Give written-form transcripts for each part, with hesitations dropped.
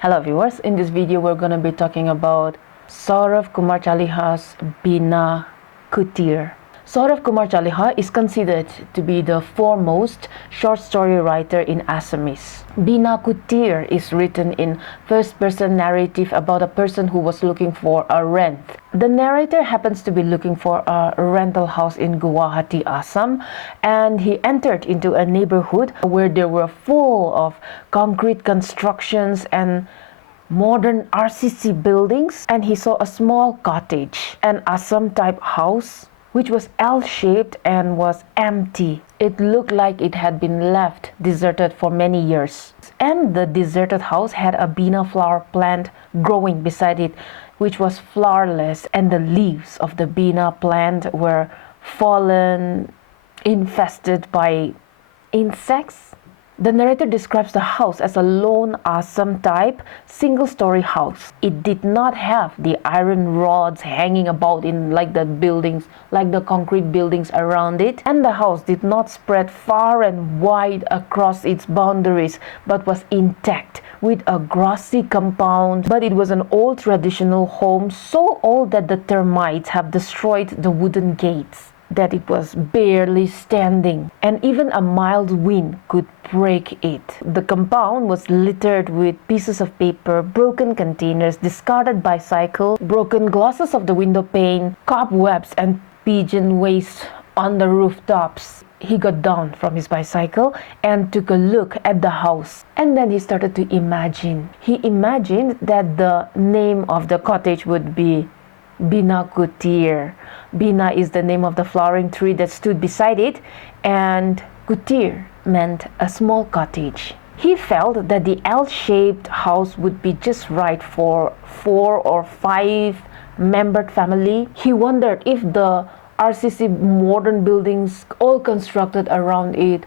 Hello viewers, in this video we're going to be talking about Saurav Kumar Chaliha's Bina Kutir. Saurav Kumar Chaliha is considered to be the foremost short story writer in Assamese. Bina Kutir is written in first-person narrative about a person who was looking for a rent. The narrator happens to be looking for a rental house in Guwahati, Assam, and he entered into a neighborhood where there were full of concrete constructions and modern RCC buildings, and he saw a small cottage, an Assam type house which was L-shaped and was empty. It looked like it had been left deserted for many years. And the deserted house had a Bina flower plant growing beside it, which was flowerless, and the leaves of the Bina plant were fallen, infested by insects. The narrator describes the house as a lone Assam type single-story house. It did not have the iron rods hanging about in like the buildings, like the concrete buildings around it. And the house did not spread far and wide across its boundaries, but was intact with a grassy compound. But it was an old traditional home, so old that the termites have destroyed the wooden gates, that it was barely standing, and even a mild wind could break it. The compound was littered with pieces of paper, broken containers, discarded bicycle, broken glasses of the window pane, cobwebs and pigeon waste on the rooftops. He got down from his bicycle and took a look at the house, and then he started to imagine. He imagined that the name of the cottage would be Bina Kutir. Bina is the name of the flowering tree that stood beside it, and Kutir meant a small cottage. He felt that the L-shaped house would be just right for 4 or 5 membered family. He wondered if the RCC modern buildings all constructed around it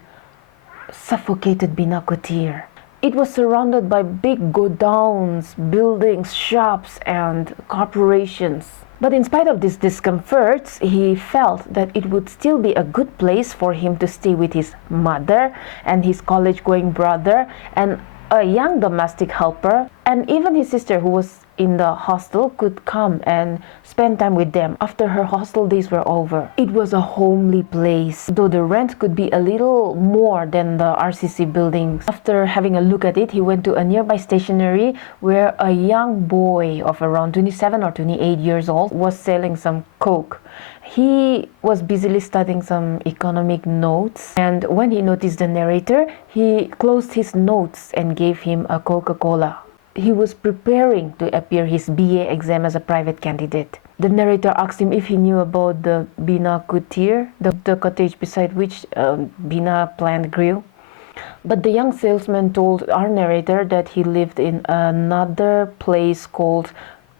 suffocated Bina Kutir. It was surrounded by big godowns, buildings, shops, and corporations. But in spite of these discomforts, he felt that it would still be a good place for him to stay with his mother and his college-going brother and a young domestic helper, and even his sister, who was in the hostel, could come and spend time with them after her hostel days were over. It was a homely place, though the rent could be a little more than the RCC buildings. After having a look at it, he went to a nearby stationery where a young boy of around 27 or 28 years old was selling some coke. He was busily studying some economic notes, and when he noticed the narrator, he closed his notes and gave him a Coca-Cola. He was preparing to appear his BA exam as a private candidate. The narrator asked him if he knew about the Bina Kutir, the cottage beside which Bina plant grew. But the young salesman told our narrator that he lived in another place called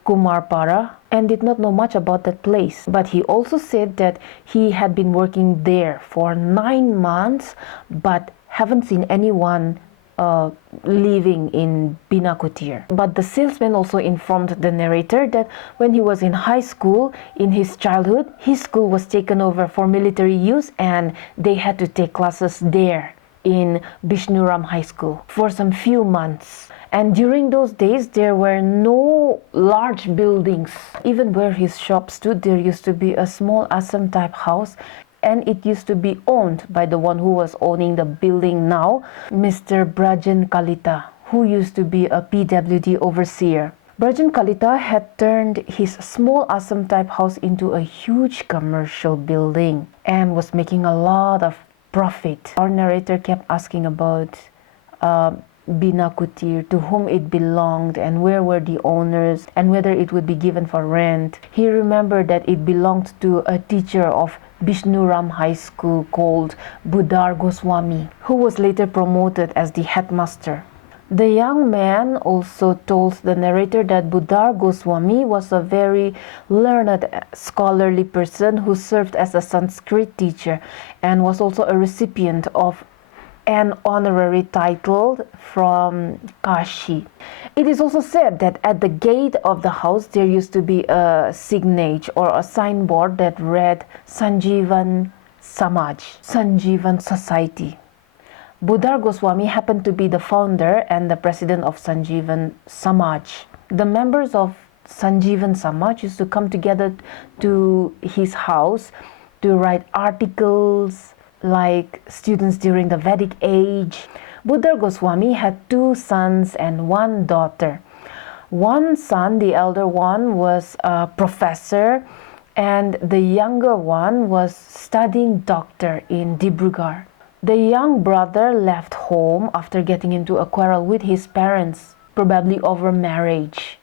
Kumarpara and did not know much about that place. But he also said that he had been working there for 9 months but haven't seen anyone living in Bina Kutir. But the salesman also informed the narrator that when he was in high school, in his childhood, his school was taken over for military use and they had to take classes there in Bishnuram High School for some few months. And during those days, there were no large buildings. Even where his shop stood, there used to be a small Assam type house, and it used to be owned by the one who was owning the building now, Mr. Brajan Kalita, who used to be a PWD overseer. Brajan Kalita had turned his small Assam type house into a huge commercial building and was making a lot of profit. Our narrator kept asking about Bina Kutir, to whom it belonged and where were the owners and whether it would be given for rent. He remembered that it belonged to a teacher of Bishnuram High School called Budar Goswami, who was later promoted as the headmaster. The young man also told the narrator that Budar Goswami was a very learned, scholarly person who served as a Sanskrit teacher and was also a recipient of an honorary title from Kashi. It is also said that at the gate of the house there used to be a signage or a signboard that read Sanjivan Samaj, Sanjivan Society. Budar Goswami happened to be the founder and the president of Sanjeevan Samaj. The members of Sanjeevan Samaj used to come together to his house to write articles like students during the Vedic age. Budar Goswami had 2 sons and 1 daughter. One son, the elder one, was a professor, and the younger one was studying doctor in Dibrugarh. The young brother left home after getting into a quarrel with his parents, probably over marriage.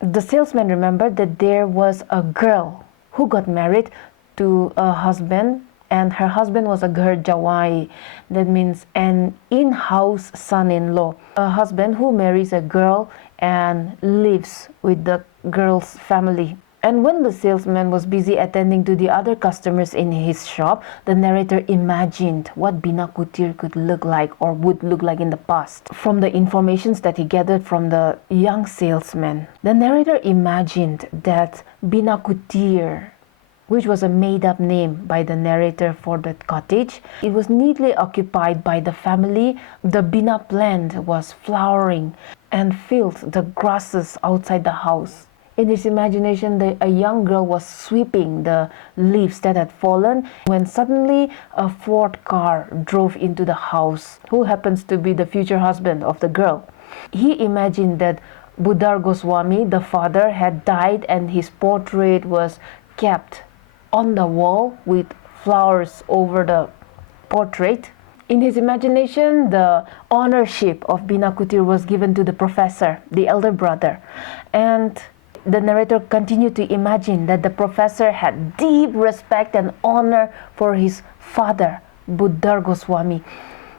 The salesman remembered that there was a girl who got married to a husband, and her husband was a ghar jawai. That means an in-house son-in-law, a husband who marries a girl and lives with the girl's family. And when the salesman was busy attending to the other customers in his shop, the narrator imagined what Bina Kutir could look like or would look like in the past. From the informations that he gathered from the young salesman, the narrator imagined that Bina Kutir, which was a made-up name by the narrator for that cottage, it was neatly occupied by the family. The Bina plant was flowering and filled the grasses outside the house. In his imagination, a young girl was sweeping the leaves that had fallen when suddenly a Ford car drove into the house, who happens to be the future husband of the girl. He imagined that Budar Goswami, the father, had died and his portrait was kept on the wall with flowers over the portrait. In his imagination, the ownership of Bina Kutir was given to the professor, the elder brother. And the narrator continued to imagine that the professor had deep respect and honor for his father, Budar Goswami.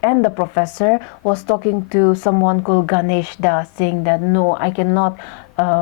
And the professor was talking to someone called Ganesh Das, saying that, no, I cannot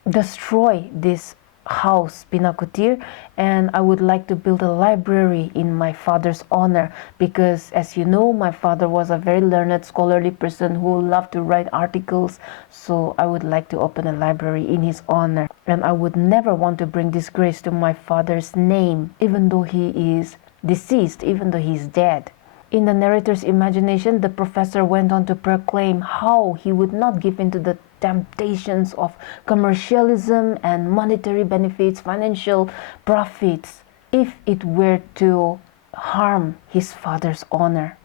destroy this house, Bina Kutir, and I would like to build a library in my father's honor, because as you know, my father was a very learned, scholarly person who loved to write articles, so I would like to open a library in his honor, and I would never want to bring disgrace to my father's name, even though he is deceased, even though he is dead. In the narrator's imagination, the professor went on to proclaim how he would not give in to the temptations of commercialism and monetary benefits, financial profits, if it were to harm his father's honor.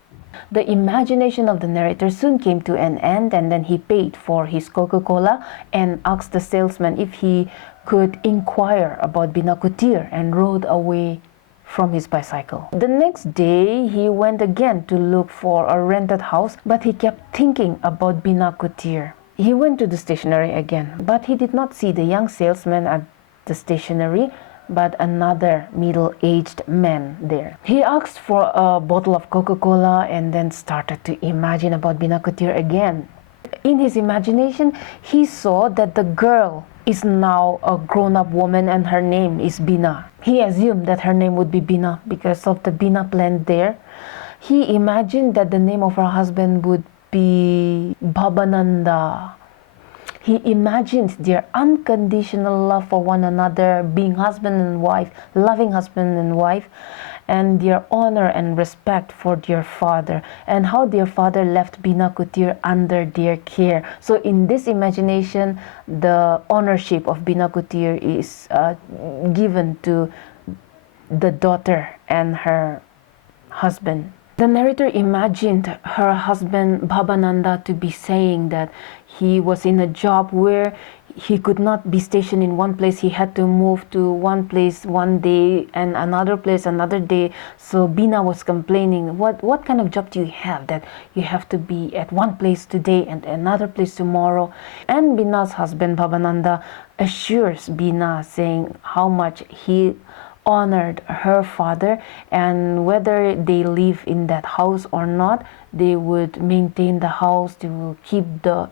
The imagination of the narrator soon came to an end, and then he paid for his Coca-Cola and asked the salesman if he could inquire about Bina Kutir, and rode away from his bicycle. The next day, he went again to look for a rented house, but he kept thinking about Bina Kutir. He went to the stationery again, but he did not see the young salesman at the stationery, but another middle-aged man there. He asked for a bottle of Coca-Cola and then started to imagine about Bina Kutir again. In his imagination, he saw that the girl is now a grown-up woman and her name is Bina. He assumed that her name would be Bina because of the Bina plant there. He imagined that the name of her husband would be Bhabananda. He imagined their unconditional love for one another, being husband and wife, loving husband and wife, and their honor and respect for their father, and how their father left Bina Kutir under their care. So in this imagination, the ownership of Bina Kutir is given to the daughter and her husband. The narrator imagined her husband Bhabananda to be saying that he was in a job where he could not be stationed in one place. He had to move to one place one day and another place another day. So Bina was complaining, what kind of job do you have that you have to be at one place today and another place tomorrow? And Bina's husband Bhabananda assures Bina, saying how much he honored her father, and whether they live in that house or not, they would maintain the house, they will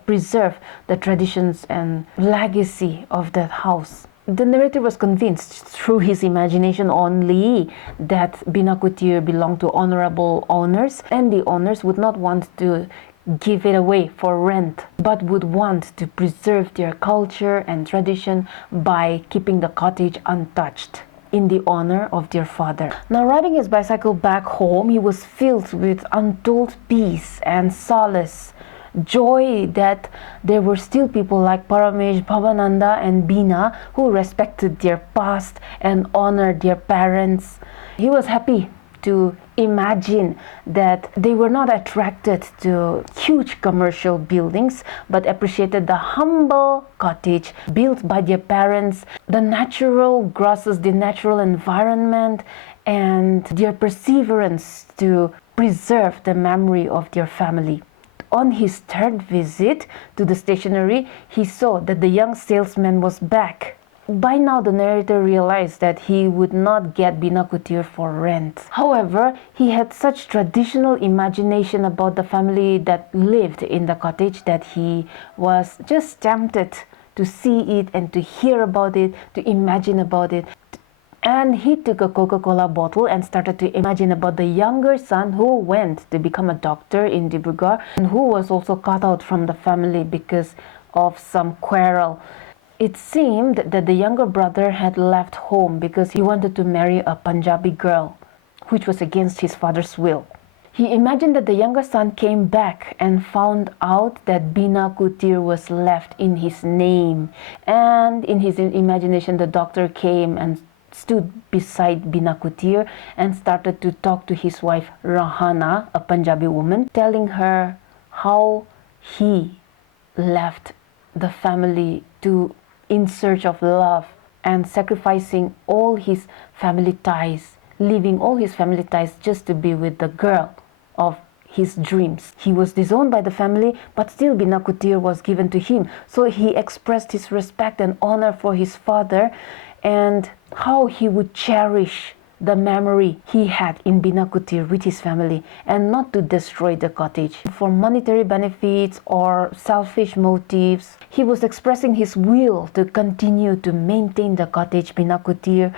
preserve the traditions and legacy of that house. The narrator was convinced through his imagination only that Bina Kutir belonged to honorable owners, and the owners would not want to give it away for rent, but would want to preserve their culture and tradition by keeping the cottage untouched. in the honor of their father. Now, riding his bicycle back home, he was filled with untold peace and solace, joy that there were still people like Paramesh, Bhavananda and Bina who respected their past and honored their parents. He was happy to imagine that they were not attracted to huge commercial buildings but appreciated the humble cottage built by their parents, the natural grasses, the natural environment, and their perseverance to preserve the memory of their family. On his third visit to the stationery, he saw that the young salesman was back. By now, the narrator realized that he would not get Bina Kutir for rent. However, he had such traditional imagination about the family that lived in the cottage that he was just tempted to see it and to hear about it, to imagine about it. And he took a Coca-Cola bottle and started to imagine about the younger son who went to become a doctor in Dibrugarh and who was also cut out from the family because of some quarrel. It seemed that the younger brother had left home because he wanted to marry a Punjabi girl, which was against his father's will. He imagined that the younger son came back and found out that Bina Kutir was left in his name. And in his imagination, the doctor came and stood beside Bina Kutir and started to talk to his wife Rahana, a Punjabi woman, telling her how he left the family in search of love and sacrificing all his family ties, leaving all his family ties just to be with the girl of his dreams. He was disowned by the family, but still Bina Kutir was given to him. So he expressed his respect and honor for his father and how he would cherish the memory he had in Bina Kutir with his family and not to destroy the cottage for monetary benefits or selfish motives. He was expressing his will to continue to maintain the cottage Bina Kutir,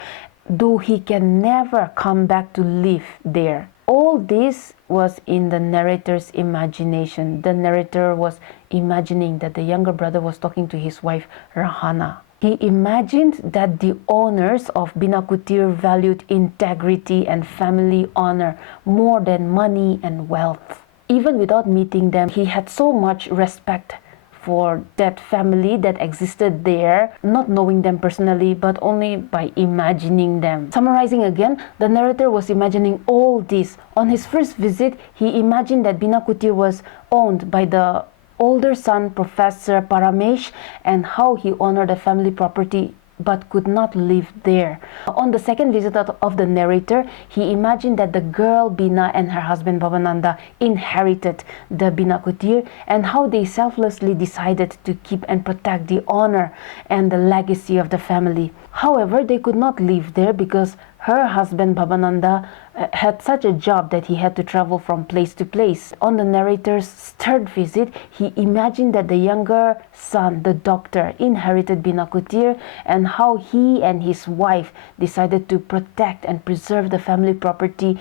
though he can never come back to live there. All this was in the narrator's imagination. The narrator was imagining that the younger brother was talking to his wife Rahana. He imagined that the owners of Bina Kutir valued integrity and family honor more than money and wealth. Even without meeting them, he had so much respect for that family that existed there, not knowing them personally, but only by imagining them. Summarizing again, the narrator was imagining all this. On his first visit, he imagined that Bina Kutir was owned by the older son, Professor Paramesh, and how he honored the family property but could not live there. On the second visit of the narrator, he imagined that the girl Bina and her husband Bhavananda inherited the Bina Kutir and how they selflessly decided to keep and protect the honor and the legacy of the family. However, they could not live there because her husband Bhavananda had such a job that he had to travel from place to place. On the narrator's third visit, he imagined that the younger son, the doctor, inherited Bina Kutir and how he and his wife decided to protect and preserve the family property,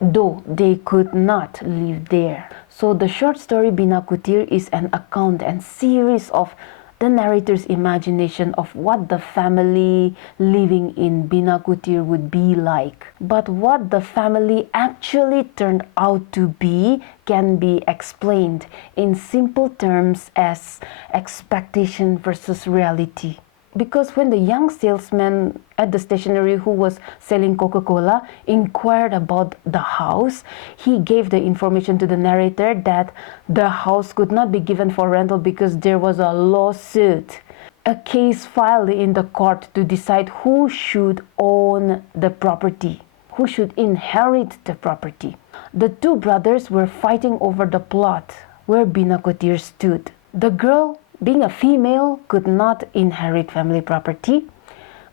though they could not live there. So the short story Bina Kutir is an account and series of the narrator's imagination of what the family living in Bina Kutir would be like. But what the family actually turned out to be can be explained in simple terms as expectation versus reality. Because when the young salesman at the stationery who was selling Coca-Cola inquired about the house, he gave the information to the narrator that the house could not be given for rental because there was a lawsuit, a case filed in the court to decide who should own the property, who should inherit the property. The two brothers were fighting over the plot where Bina Kutir stood. The girl, being a female, could not inherit family property,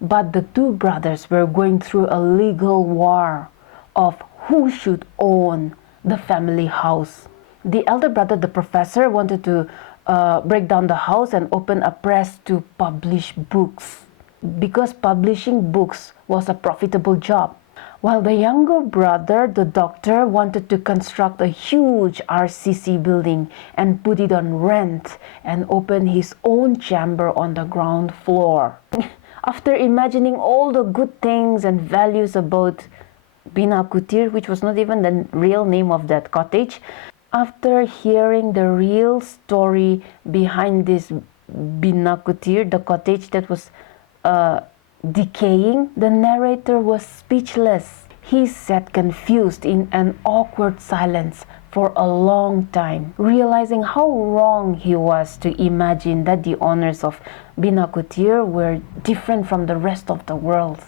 but the two brothers were going through a legal war of who should own the family house. The elder brother, the professor, wanted to break down the house and open a press to publish books because publishing books was a profitable job. While the younger brother, the doctor, wanted to construct a huge RCC building and put it on rent and open his own chamber on the ground floor. After imagining all the good things and values about Bina Kutir, which was not even the real name of that cottage, after hearing the real story behind this Bina Kutir, the cottage that was decaying, the narrator was speechless. He sat confused in an awkward silence for a long time, realizing how wrong he was to imagine that the owners of Bina Kutir were different from the rest of the world.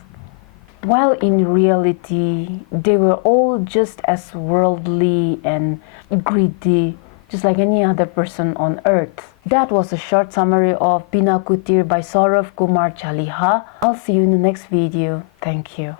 While in reality, they were all just as worldly and greedy, just like any other person on earth. That was a short summary of Bina Kutir by Saurav Kumar Chaliha. I'll see you in the next video. Thank you.